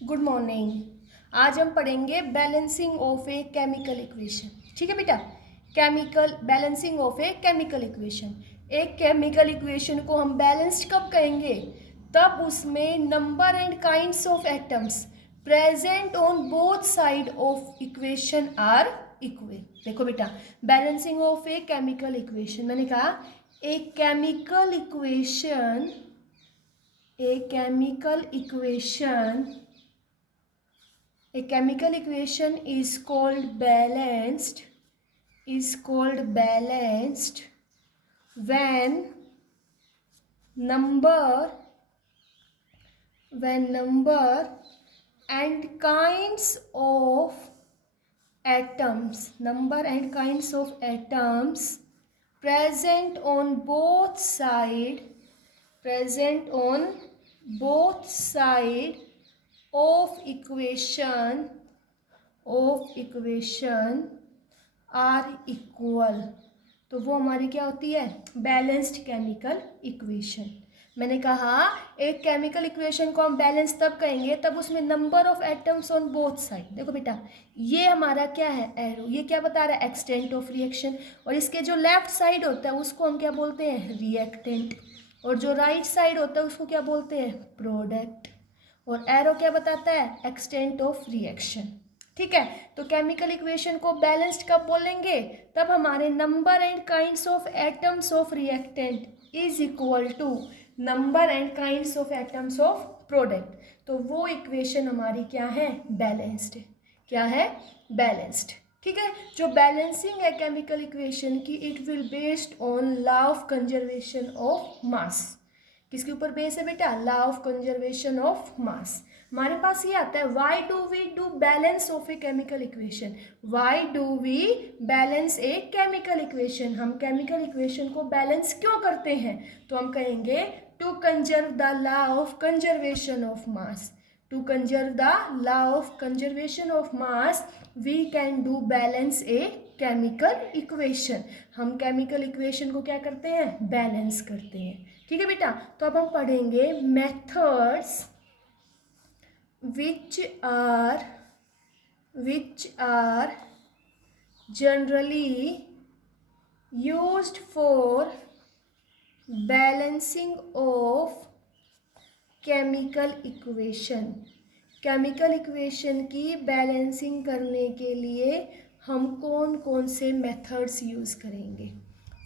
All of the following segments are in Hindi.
Good morning. आज हम पढ़ेंगे balancing of a chemical equation. ठीक है बेटा, chemical balancing of a chemical equation. एक केमिकल इक्वेशन को हम बैलेंस्ड कब कहेंगे? तब उसमें number and kinds of atoms present on both side of equation are equal. देखो बेटा, balancing of a chemical equation, मैंने कहा एक chemical equation, a chemical equation is called balanced when number and kinds of atoms present on both side of equation are equal. तो वो हमारी क्या होती है? Balanced chemical equation. मैंने कहा एक केमिकल इक्वेशन को हम बैलेंस तब कहेंगे तब उसमें number of atoms on both side. देखो बेटा, ये हमारा क्या है? एरो। ये क्या बता रहा है? Extent of reaction. और इसके जो लेफ्ट साइड होता है उसको हम क्या बोलते हैं? रिएक्टेंट। और जो राइट साइड होता है उसको क्या बोलते हैं? प्रोडक्ट। और एरो क्या बताता है? Extent of reaction. ठीक है, तो केमिकल इक्वेशन को बैलेंस्ड कब बोलेंगे? तब हमारे number and kinds of atoms of reactant is equal to number and kinds of atoms of product. तो वो इक्वेशन हमारी क्या है? बैलेंस्ड। क्या है? बैलेंस्ड। ठीक है, जो बैलेंसिंग है केमिकल इक्वेशन की, it will based on law of conservation of mass. किसके ऊपर बेस है बेटा? Law of conservation of mass. हमारे पास ये आता है, why do we do balance of a chemical equation? Why do we balance a chemical equation? हम केमिकल इक्वेशन को बैलेंस क्यों करते हैं? तो हम कहेंगे to conserve the law of conservation of mass. To conserve the law of conservation of mass we can do balance a chemical equation. हम केमिकल इक्वेशन को क्या करते हैं? बैलेंस करते हैं। ठीक है बेटा, तो अब हम पढ़ेंगे methods which are generally used for balancing of chemical equation। Chemical equation की बैलेंसिंग करने के लिए हम कौन कौन से मेथड्स यूज़ करेंगे?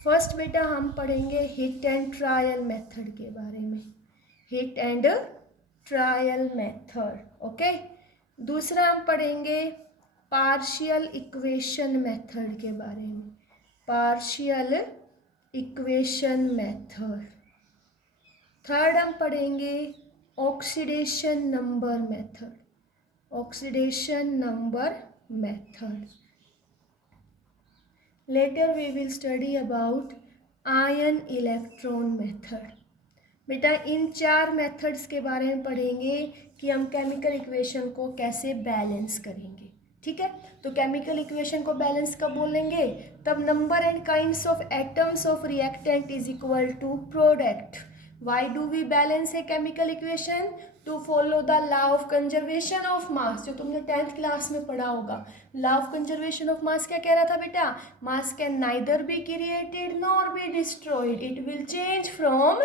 फर्स्ट बेटा हम पढ़ेंगे हिट एंड ट्रायल मेथड के बारे में। Hit and trial method, okay. दूसरा हम पढ़ेंगे पार्शियल इक्वेशन मेथड के बारे में। Partial equation method. थर्ड हम पढ़ेंगे oxidation number method. Oxidation number method. Later we will study about ion electron method. बेटा इन 4 मेथड्स के बारे में पढ़ेंगे कि हम केमिकल इक्वेशन को कैसे बैलेंस करेंगे। ठीक है, तो केमिकल इक्वेशन को बैलेंस कब बोलेंगे? तब number and kinds of atoms of reactant is equal to product. Why do we balance a chemical equation? To follow the law of conservation of mass, जो तुमने 10th क्लास में पढ़ा होगा। Law of conservation of mass क्या कह रहा था बेटा? Mass can neither be created nor be destroyed, it will change from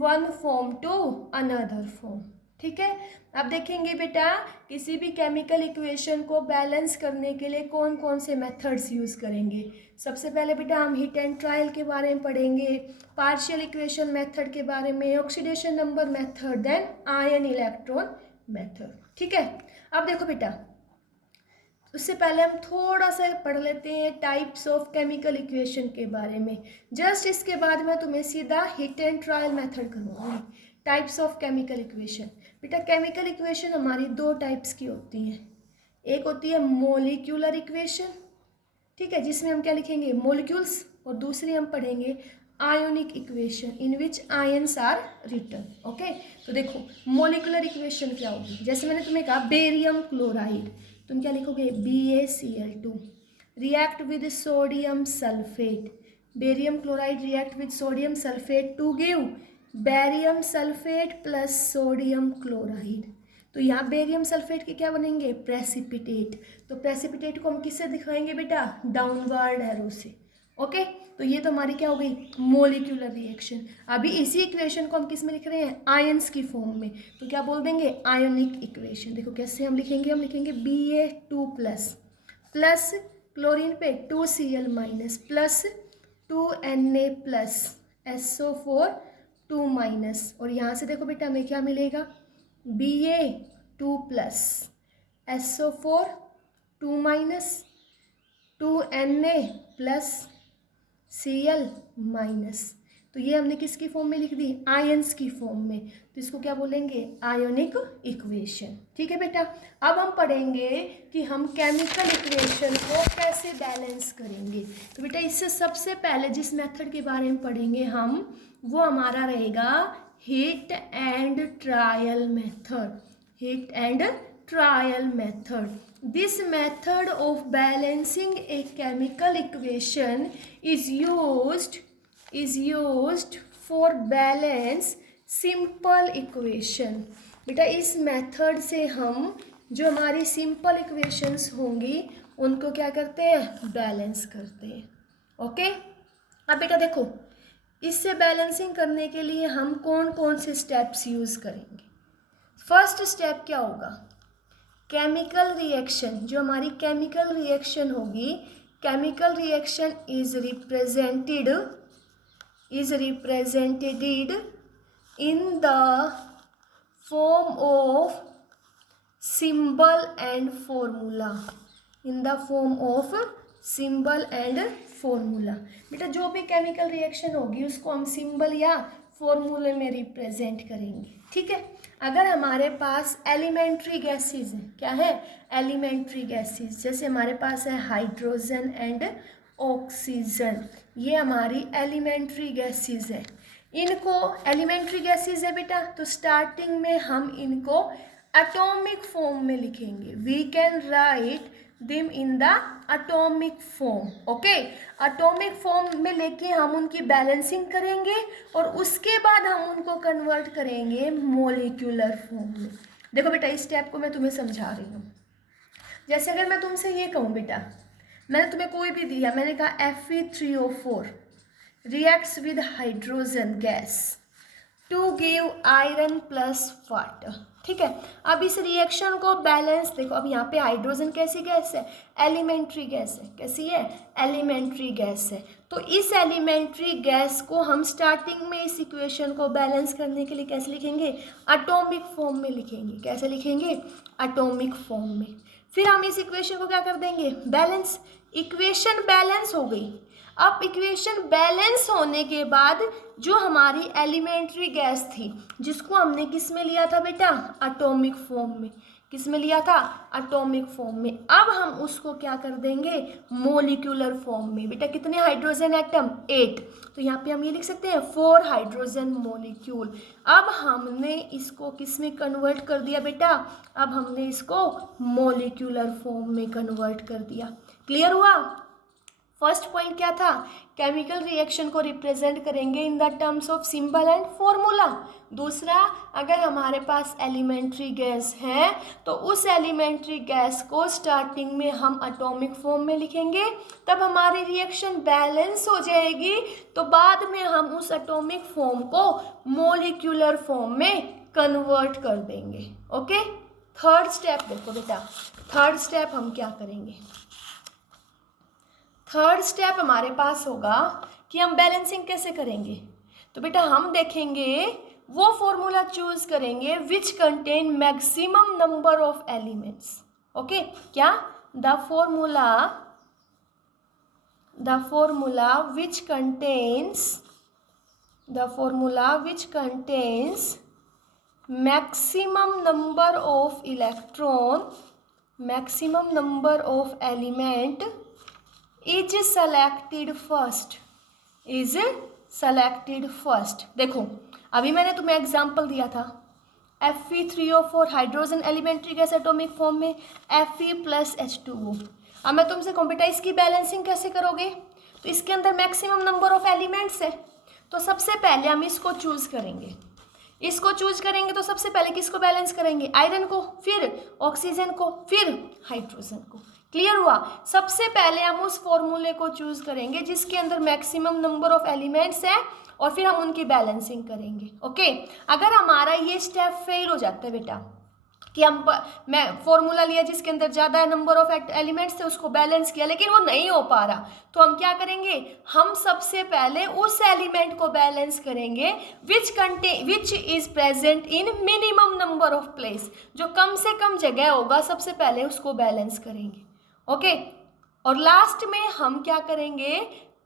one form to another form. ठीक है, अब देखेंगे बेटा किसी भी केमिकल इक्वेशन को बैलेंस करने के लिए कौन कौन से मेथड्स यूज़ करेंगे। सबसे पहले बेटा हम हिट एंड ट्रायल के बारे में पढ़ेंगे, पार्शियल इक्वेशन मेथड के बारे में, oxidation number method, then ion electron method. ठीक है, अब देखो बेटा उससे पहले हम थोड़ा सा पढ़ लेते हैं टाइप्स ऑफ केमिकल इक्वेशन के बारे में। जस्ट इसके बाद मैं तुम्हें सीधा हिट एंड ट्रायल मेथड करवाऊंगी। Types of chemical equation. बेटा केमिकल इक्वेशन हमारी 2 टाइप्स की होती हैं। एक होती है मोलिक्यूलर इक्वेशन, ठीक है, जिसमें हम क्या लिखेंगे? मॉलिक्यूल्स। और दूसरी हम पढ़ेंगे ionic equation in which ions are written. Okay, तो देखो मोलिकुलर इक्वेशन क्या होगी। जैसे मैंने तुम्हें कहा बेरियम क्लोराइड, तुम क्या लिखोगे? BaCl2 react with sodium sulphate. Barium chloride react with sodium sulphate to give barium sulphate plus sodium chloride. तो यहाँ बेरियम सल्फेट के क्या बनेंगे, प्रेसिपिटेट। तो प्रेसिपिटेट को हम किससे दिखाएंगे बेटा, डाउनवर्ड एरो से। ओके, तो ये तो हमारी क्या हो गई, मोलिक्यूलर रिएक्शन। अभी इसी इक्वेशन को हम किस में लिख रहे हैं, आयंस की फॉर्म में। तो क्या बोल देंगे, आयोनिक इक्वेशन। देखो कैसे हम लिखेंगे, हम लिखेंगे Ba2 प्लस क्लोरीन पे 2Cl minus plus 2Na plus SO4 2 minus, और यहाँ से देखो बेटा हमें क्या मिलेगा, Ba2 plus SO4 2 minus 2Na plus Cl minus. तो ये हमने किसकी फॉर्म में लिख दी, आयंस की फॉर्म में। तो इसको क्या बोलेंगे, आयोनिक इक्वेशन। ठीक है बेटा, अब हम पढ़ेंगे कि हम केमिकल इक्वेशन को कैसे बैलेंस करेंगे। तो बेटा इससे सबसे पहले जिस मेथड के बारे में पढ़ेंगे हम, वो हमारा रहेगा hit and trial method. Hit and trial method. This method of balancing a chemical equation is used for balance simple equation. बेटा इस मेथड से हम जो हमारी सिंपल इक्वेशंस होंगी उनको क्या करते हैं, बैलेंस करते हैं। ओके, अब बेटा देखो इससे बैलेंसिंग करने के लिए हम कौन कौन से स्टेप्स यूज़ करेंगे। फर्स्ट स्टेप क्या होगा, केमिकल रिएक्शन। जो हमारी केमिकल रिएक्शन होगी, chemical reaction is represented in the form of symbol and formula. In the form of symbol and formula. बेटा जो भी केमिकल रिएक्शन होगी उसको हम सिंबल या फॉर्मूले में रिप्रेजेंट करेंगे। ठीक है, अगर हमारे पास एलिमेंट्री गैसेस हैं, क्या है, एलिमेंट्री गैसेस, जैसे हमारे पास है हाइड्रोजन एंड ऑक्सीजन, ये हमारी एलिमेंट्री गैसेस है। इनको एलिमेंट्री गैसेस है बेटा, तो स्टार्टिंग में हम इनको एटॉमिक फॉर्म में लिखेंगे। We can write them in the atomic form. Okay, atomic form में लेके हम उनकी बैलेंसिंग करेंगे और उसके बाद हम उनको कन्वर्ट करेंगे मोलिक्यूलर फॉर्म में। देखो बेटा इस स्टेप को मैं तुम्हें समझा रही हूँ। जैसे अगर मैं तुमसे ये कहूँ बेटा, मैंने तुम्हें कोई भी दिया, मैंने कहा Fe3O4 reacts with hydrogen gas to give iron plus water. ठीक है, अब इस रिएक्शन को बैलेंस देखो, अब यहाँ पे हाइड्रोजन कैसी गैस है, एलिमेंट्री गैस है। कैसी है, एलिमेंट्री गैस है। तो इस एलिमेंट्री गैस को हम स्टार्टिंग में इस इक्वेशन को बैलेंस करने के लिए कैसे लिखेंगे, एटॉमिक फॉर्म में लिखेंगे। कैसे लिखेंगे, एटॉमिक फॉर्म में। फिर हम इस इक्वेशन को क्या कर देंगे, बैलेंस। इक्वेशन बैलेंस हो गई। अब इक्वेशन बैलेंस होने के बाद जो हमारी एलिमेंट्री गैस थी, जिसको हमने किस में लिया था बेटा, एटॉमिक फॉर्म में। किस में लिया था, एटॉमिक फॉर्म में। अब हम उसको क्या कर देंगे, मोलिक्यूलर फॉर्म में। बेटा कितने हाइड्रोजन एटम, 8। तो यहाँ पे हम ये लिख सकते हैं 4 हाइड्रोजन मोलिक्यूल। अब हमने इसको किस में कन्वर्ट कर दिया बेटा, अब हमने इसको मोलिक्यूलर फॉर्म में कन्वर्ट कर दिया। क्लियर हुआ। फर्स्ट पॉइंट क्या था, केमिकल रिएक्शन को रिप्रेजेंट करेंगे in the terms of symbol and formula. दूसरा, अगर हमारे पास एलिमेंट्री गैस है तो उस एलिमेंट्री गैस को स्टार्टिंग में हम एटॉमिक फॉर्म में लिखेंगे, तब हमारी रिएक्शन बैलेंस हो जाएगी, तो बाद में हम उस एटॉमिक फॉर्म को मोलिक्यूलर फॉर्म में कन्वर्ट कर देंगे। ओके, थर्ड स्टेप देखो बेटा, थर्ड स्टेप हम क्या करेंगे। थर्ड स्टेप हमारे पास होगा कि हम बैलेंसिंग कैसे करेंगे। तो बेटा हम देखेंगे, वो फॉर्मूला चूज करेंगे which contain maximum number of elements. Okay, क्या, the formula which contains maximum number of element is selected first। देखो अभी मैंने तुम्हें एग्जांपल दिया था, Fe3O4 hydrogen elementary gas atomic form में Fe प्लस H2O। अब मैं तुमसे बेटा इसकी बैलेंसिंग कैसे करोगे, तो इसके अंदर मैक्सिमम नंबर ऑफ एलिमेंट्स है, तो सबसे पहले हम इसको चूज करेंगे। इसको चूज करेंगे तो सबसे पहले किसको बैलेंस करेंगे, आयरन को, फिर ऑक्सीजन को, फिर हाइड्रोजन को। क्लियर हुआ। सबसे पहले हम उस फॉर्मूले को चूज करेंगे जिसके अंदर मैक्सिमम नंबर ऑफ एलिमेंट्स है और फिर हम उनकी बैलेंसिंग करेंगे। ओके, अगर हमारा ये स्टेप फेल हो जाता है बेटा कि मैं फॉर्मूला लिया जिसके अंदर ज़्यादा नंबर ऑफ एलिमेंट्स थे, उसको बैलेंस किया, लेकिन वो नहीं हो पा रहा, तो हम क्या करेंगे, हम सबसे पहले उस एलिमेंट को बैलेंस करेंगे which is present in minimum number of place, जो कम से कम जगह होगा सबसे पहले उसको बैलेंस करेंगे। ओके, और लास्ट में हम क्या करेंगे,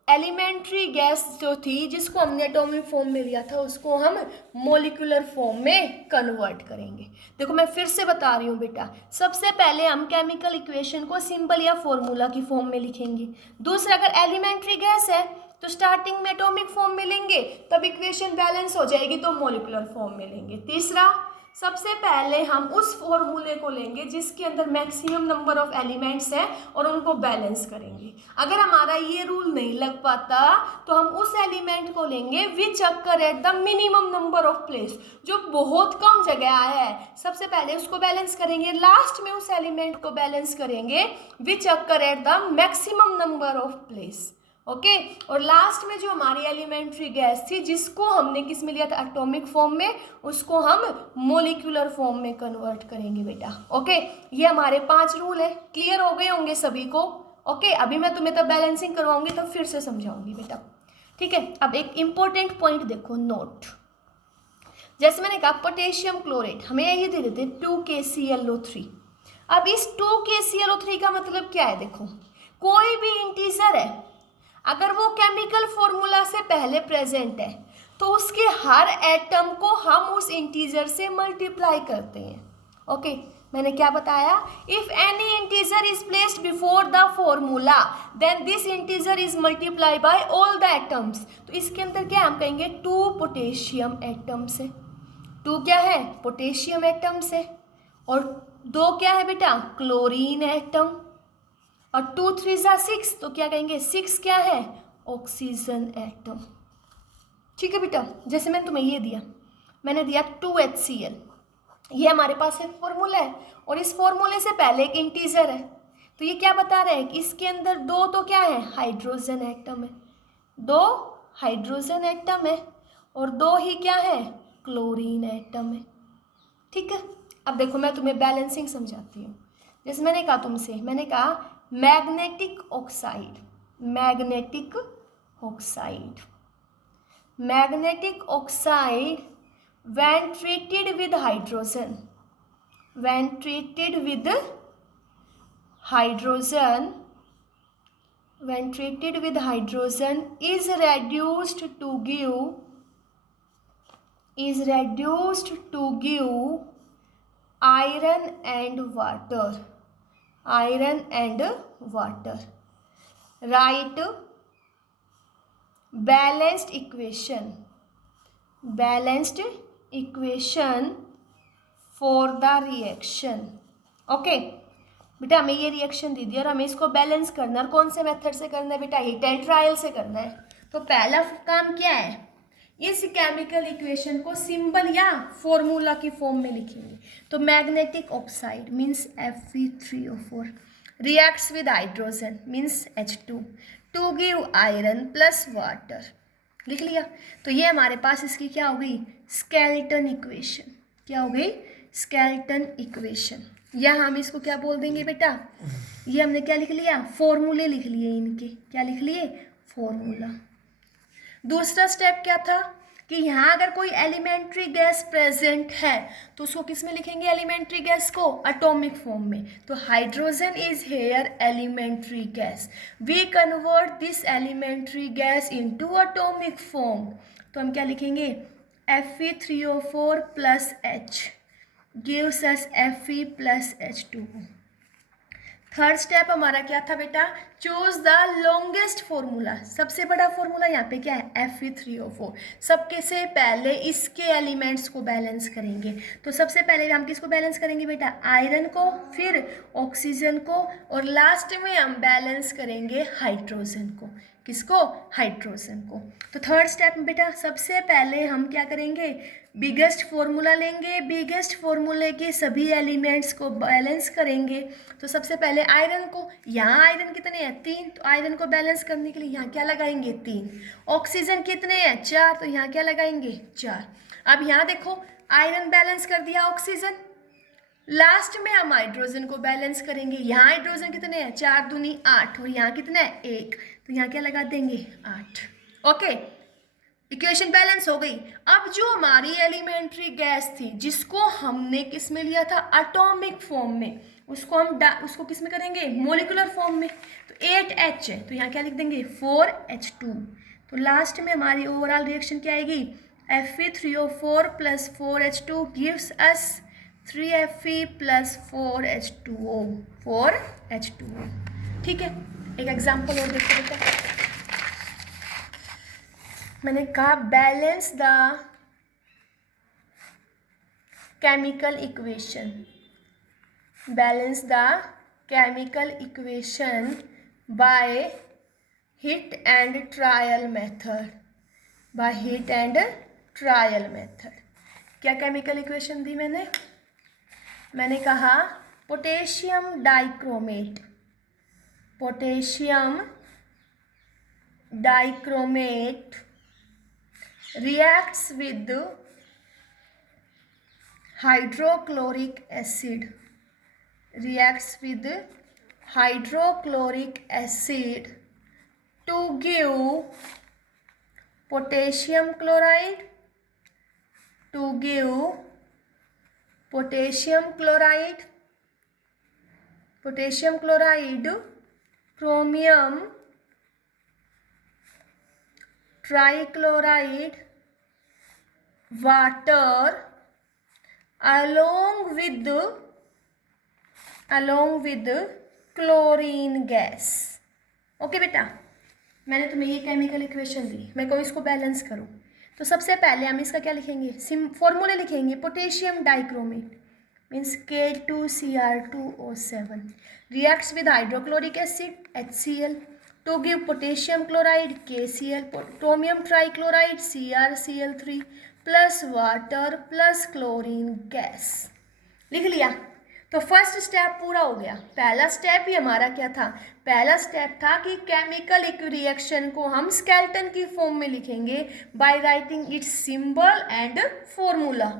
एलिमेंट्री गैस जो थी जिसको हमने एटॉमिक फॉर्म में लिया था उसको हम मोलिकुलर फॉर्म में कन्वर्ट करेंगे। देखो मैं फिर से बता रही हूँ बेटा, सबसे पहले हम केमिकल इक्वेशन को सिंबल या फॉर्मूला की फॉर्म में लिखेंगे। दूसरा, अगर एलिमेंट्री गैस है तो स्टार्टिंग में एटॉमिक फॉर्म में लेंगे, तब इक्वेशन बैलेंस हो जाएगी तो मोलिकुलर फॉर्म में लेंगे। तीसरा, सबसे पहले हम उस फॉर्मूले को लेंगे जिसके अंदर मैक्सिमम नंबर ऑफ एलिमेंट्स हैं और उनको बैलेंस करेंगे। अगर हमारा ये रूल नहीं लग पाता तो हम उस एलिमेंट को लेंगे which occur at the minimum number of place, जो बहुत कम जगह आया है, सबसे पहले उसको बैलेंस करेंगे, लास्ट में उस एलिमेंट को बैलेंस करेंगे which occur at the maximum number of place. Okay, और लास्ट में जो हमारी एलिमेंट्री गैस थी जिसको हमने किस में लिया था, एटॉमिक फॉर्म में, उसको हम मोलिकुलर फॉर्म में कन्वर्ट करेंगे बेटा। ओके, ये हमारे 5 रूल है, क्लियर हो गए होंगे सभी को। ओके, अभी मैं तुम्हें तब बैलेंसिंग करवाऊंगी तब फिर से समझाऊंगी बेटा। ठीक है, अब एक इंपॉर्टेंट पॉइंट देखो, नोट। जैसे मैंने कहा पोटेशियम क्लोरेट हमें ये दे देते 2KClO3। अब इस 2KClO3 का मतलब क्या है, देखो कोई भी इंटीजर है, अगर वो केमिकल फॉर्मूला से पहले प्रेजेंट है तो उसके हर एटम को हम उस इंटीजर से मल्टीप्लाई करते हैं। ओके, मैंने क्या बताया, if any integer is placed before the formula then this integer is multiply by all the atoms. तो इसके अंदर क्या हम कहेंगे, 2 पोटेशियम एटम्स है। 2 क्या है, पोटेशियम एटम्स है, और 2 क्या है बेटा, क्लोरीन एटम, और 2 3 6, तो क्या कहेंगे 6 क्या है, ऑक्सीजन एटम। ठीक है बेटा, जैसे मैंने तुम्हें ये दिया, मैंने दिया 2HCl, ये हमारे पास एक फॉर्मूला है और इस फॉर्मूले से पहले एक इंटीजर है, तो ये क्या बता रहा है कि इसके अंदर 2 तो क्या है, हाइड्रोजन एटम है, 2 हाइड्रोजन एटम है, और 2 ही क्या है, क्लोरीन एटम है। ठीक है, अब देखो मैं तुम्हें बैलेंसिंग समझाती हूँ। जैसे मैंने कहा तुमसे, मैंने कहा magnetic oxide, magnetic oxide, magnetic oxide when treated with hydrogen, when treated with hydrogen, when treated with hydrogen is reduced to give iron and water, iron and water. Write balanced equation, balanced equation for the reaction. Okay बेटा, हमें ये रिएक्शन दी दी और हमें इसको बैलेंस करना है, और कौन से मेथड से करना है बेटा, हीट एंड ट्रायल से करना है। तो पहला काम क्या है, इस केमिकल इक्वेशन को सिंबल या फॉर्मूला की फॉर्म में लिखेंगे। तो magnetic oxide means Fe3O4 reacts with hydrogen means H2 to give iron plus water, लिख लिया। तो ये हमारे पास इसकी क्या हो गई, स्केलेटन इक्वेशन। क्या हो गई, स्केलेटन इक्वेशन, या हम इसको क्या बोल देंगे बेटा, ये हमने क्या लिख लिया, फॉर्मूले लिख लिए इनके, क्या लिख लिए, फॉर्मूला। दूसरा स्टेप क्या था कि यहाँ अगर कोई एलिमेंट्री गैस प्रेजेंट है तो उसको किस में लिखेंगे, एलिमेंट्री गैस को एटॉमिक फॉर्म में। तो hydrogen is here elementary gas, we convert this elementary gas into atomic form. तो हम क्या लिखेंगे, Fe3O4 plus H gives us Fe plus H2O। Third step हमारा क्या था बेटा, चूज द लॉन्गेस्ट फॉर्मूला, सबसे बड़ा फॉर्मूला यहाँ पे क्या है Fe3O4। सबके से पहले इसके एलिमेंट्स को बैलेंस करेंगे। तो सबसे पहले हम किसको बैलेंस करेंगे बेटा, आयरन को, फिर ऑक्सीजन को, और लास्ट में हम बैलेंस करेंगे हाइड्रोजन को। किसको, हाइड्रोजन को। तो थर्ड स्टेप में बेटा सबसे पहले हम क्या करेंगे, बिगेस्ट फॉर्मूला लेंगे, बिगेस्ट फॉर्मूले के सभी एलिमेंट्स को बैलेंस करेंगे। तो सबसे पहले आयरन को, यहाँ आयरन कितने हैं 3, तो आयरन को बैलेंस करने के लिए यहाँ क्या लगाएंगे 3। ऑक्सीजन कितने हैं 4, तो यहाँ क्या लगाएंगे 4। अब यहाँ देखो आयरन बैलेंस कर दिया ऑक्सीजन, लास्ट में हम हाइड्रोजन को बैलेंस करेंगे। यहाँ हाइड्रोजन कितने हैं 4 दूनी 8, और यहाँ कितना है 1, तो यहाँ क्या लगा देंगे 8। ओके, इक्वेशन बैलेंस हो गई। अब जो हमारी एलिमेंट्री गैस थी जिसको हमने किस में लिया था, एटॉमिक फॉर्म में, उसको हम उसको किस में करेंगे, मोलिकुलर फॉर्म में। तो 8H है, तो यहाँ क्या लिख देंगे 4H2। तो लास्ट में हमारी ओवरऑल रिएक्शन क्या आएगी, Fe3O4 + 4H2 gives us 3Fe + 4H2O, 4H2O। ठीक है, एक एग्जाम्पल और देखते बेटा। मैंने कहा balance the chemical equation, balance the chemical equation by hit and trial method, by hit and trial method. क्या केमिकल इक्वेशन दी मैंने कहा potassium dichromate, potassium dichromate reacts with hydrochloric acid, reacts with hydrochloric acid to give potassium chloride, to give potassium chloride, potassium chloride, chromium trichloride, water along with chlorine gas. Okay बेटा, मैंने तुम्हें ये केमिकल इक्वेशन दी, मैं को इसको बैलेंस करूँ। तो सबसे पहले हम इसका क्या लिखेंगे, फॉर्मूले लिखेंगे। Potassium dichromate means K2Cr2O7 reacts with hydrochloric acid HCl to give potassium chloride KCl, chromium trichloride CrCl3 plus water plus chlorine gas। लिख लिया। तो फर्स्ट स्टेप पूरा हो गया। पहला स्टेप ही हमारा क्या था, पहला स्टेप था कि केमिकल रिएक्शन को हम स्केलेटन की फॉर्म में लिखेंगे by writing it's symbol and formula.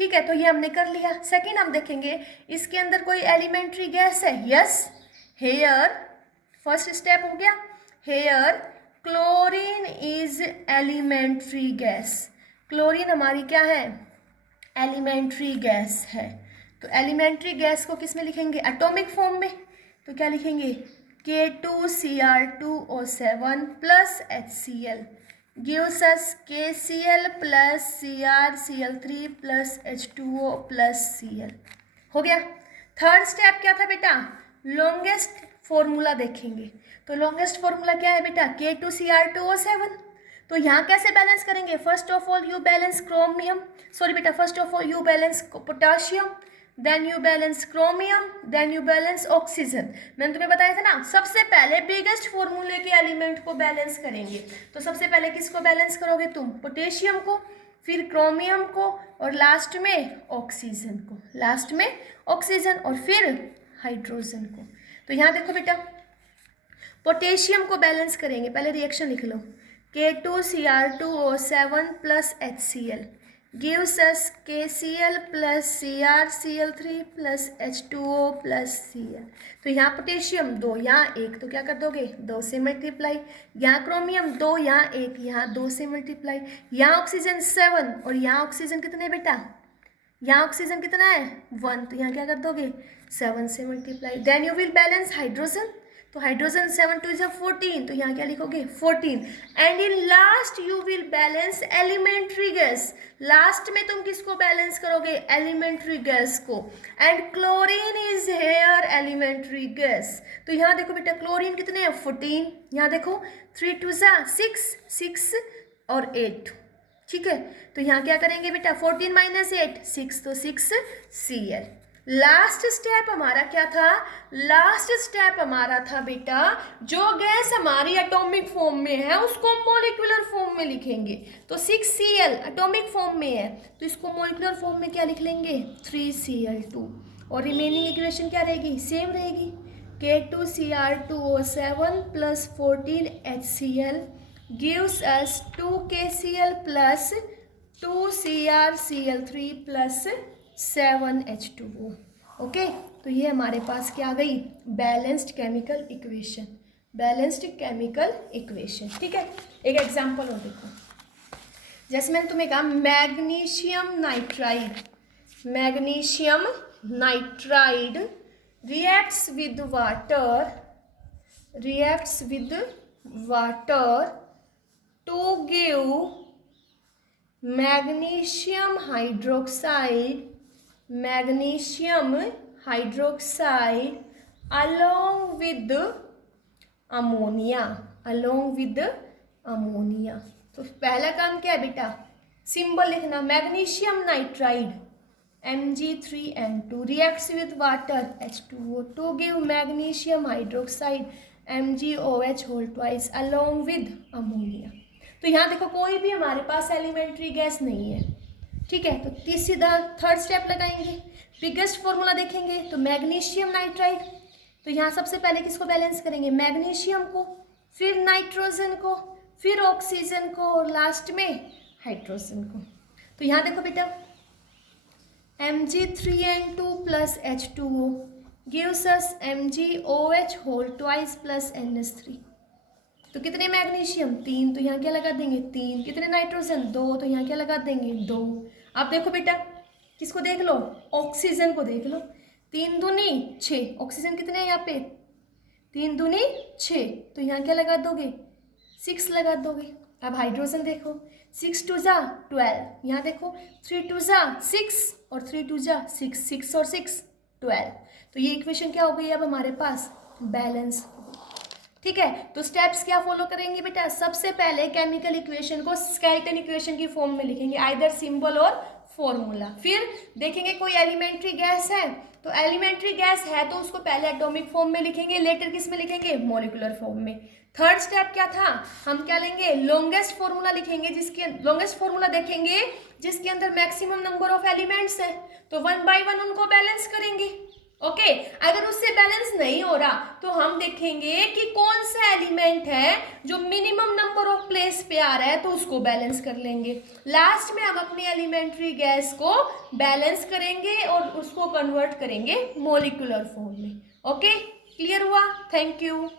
ठीक है, तो ये हमने कर लिया। सेकंड हम देखेंगे इसके अंदर कोई एलिमेंट्री गैस है, यस। हेयर फर्स्ट स्टेप हो गया, here chlorine is elementary gas. Chlorine हमारी क्या है, एलिमेंट्री गैस है। तो एलिमेंट्री गैस को किस में लिखेंगे, एटॉमिक फॉर्म में। तो क्या लिखेंगे K2Cr2O7 plus HCl gives us KCl plus CrCl3 plus H2O plus Cl। हो गया। थर्ड स्टेप क्या था बेटा, लॉन्गेस्ट फॉर्मूला देखेंगे। तो लॉन्गेस्ट फॉर्मूला क्या है बेटा, K2Cr2O7। तो यहाँ कैसे बैलेंस करेंगे, first of all you balance chromium, sorry बेटा, first of all you balance potassium, then you balance chromium, then you balance oxygen. मैंने तुम्हें बताया था ना, सबसे पहले बिगेस्ट फॉर्मूले के एलिमेंट को बैलेंस करेंगे। तो सबसे पहले किसको बैलेंस करोगे तुम, पोटेशियम को, फिर क्रोमियम को, और लास्ट में ऑक्सीजन को, लास्ट में ऑक्सीजन, और फिर हाइड्रोजन को। तो यहाँ देखो बेटा, पोटेशियम को बैलेंस करेंगे, पहले रिएक्शन लिख लो। K2Cr2O7 plus HCl gives us KCl plus CrCl3 plus H2O plus Cl। तो यहाँ पोटेशियम 2, यहाँ 1, तो क्या कर दोगे 2 से मल्टीप्लाई। यहाँ क्रोमियम 2, यहाँ 1, यहाँ 2 से मल्टीप्लाई। यहाँ ऑक्सीजन 7, और यहाँ ऑक्सीजन कितने बेटा, यहाँ ऑक्सीजन कितना है 1, तो यहाँ क्या कर दोगे 7 से multiply. Then you will balance hydrogen. तो हाइड्रोजन 7 2 14, तो यहाँ क्या लिखोगे 14। And in last you will balance elementary gas, last में तुम किसको बैलेंस करोगे, एलिमेंट्री गैस को। And chlorine is here elementary gas, तो यहाँ देखो बेटा क्लोरीन कितने हैं 14, यहाँ देखो 3 2 6 6 और 8, ठीक है। तो यहाँ क्या करेंगे बेटा 14 माइनस 8 6, तो 6 Cl। लास्ट स्टेप हमारा क्या था, लास्ट स्टेप हमारा था बेटा जो गैस हमारी एटॉमिक फॉर्म में है उसको मॉलिक्यूलर फॉर्म में लिखेंगे। तो 6Cl एटॉमिक फॉर्म में है, तो इसको मॉलिक्यूलर फॉर्म में क्या लिख लेंगे 3Cl2, और रिमेनिंग इक्वेशन क्या रहेगी, सेम रहेगी, K2Cr2O7 plus 14HCl gives us 2KCl plus 2CrCl3 plus 7H2O। Okay, तो ये हमारे पास क्या आ गई, balanced chemical equation, balanced chemical equation, ठीक है। एक एग्जांपल और देखो, जैसे मैंने तुम्हें कहा magnesium nitride, magnesium nitride reacts with water, reacts with water to give magnesium hydroxide, magnesium hydroxide along with ammonia, along with ammonia. तो पहला काम क्या है बेटा, सिंबल लिखना, magnesium nitride Mg3N2 reacts with water H2O to give magnesium hydroxide MgOH whole twice along with ammonia. तो यहाँ देखो कोई भी हमारे पास एलिमेंट्री गैस नहीं है, ठीक है। तो सीधा थर्ड स्टेप लगाएंगे, बिगेस्ट फॉर्मूला देखेंगे, तो मैग्नीशियम नाइट्राइड, तो यहाँ सबसे पहले किसको बैलेंस करेंगे, मैग्नीशियम को, फिर नाइट्रोजन को, फिर ऑक्सीजन को, और लास्ट में हाइड्रोजन को। तो यहाँ देखो बेटा Mg3N2 plus H2O gives us MgOH whole twice plus NH3। तो कितने मैग्नीशियम 3, तो यहाँ क्या लगा देंगे 3, कितने नाइट्रोजन 2, तो यहाँ क्या लगा देंगे 2। अब देखो बेटा किसको देख लो, ऑक्सीजन को देख लो, 3 दूनी 6, ऑक्सीजन कितने हैं यहाँ पे 3 दूनी 6, तो यहाँ क्या लगा दोगे 6 लगा दोगे। अब हाइड्रोजन देखो 6 2 12, यहाँ देखो 3 2 6 और 3 2 6, 6 और 6 12, तो ये इक्वेशन क्या हो गई अब हमारे पास, बैलेंस, ठीक है। तो स्टेप्स क्या फॉलो करेंगे बेटा, सबसे पहले केमिकल इक्वेशन को स्केलेटन इक्वेशन की फॉर्म में लिखेंगे, आइदर सिंबल और फॉर्मूला। फिर देखेंगे कोई एलिमेंट्री गैस है, तो एलिमेंट्री गैस है तो उसको पहले एटॉमिक फॉर्म में लिखेंगे, लेटर किस में लिखेंगे, मॉलिक्यूलर फॉर्म में। थर्ड स्टेप क्या था, हम क्या लेंगे, लॉन्गेस्ट फॉर्मूला लिखेंगे, जिसके लॉन्गेस्ट फॉर्मूला देखेंगे जिसके अंदर मैक्सिमम नंबर ऑफ एलिमेंट्स है, तो 1 by 1 उनको बैलेंस करेंगे। ओके, अगर उससे बैलेंस नहीं हो रहा तो हम देखेंगे कि कौन सा एलिमेंट है जो मिनिमम नंबर ऑफ प्लेस पे आ रहा है, तो उसको बैलेंस कर लेंगे। लास्ट में हम अपनी एलिमेंट्री गैस को बैलेंस करेंगे और उसको कन्वर्ट करेंगे मॉलिक्यूलर फॉर्म में। ओके, क्लियर हुआ, थैंक यू।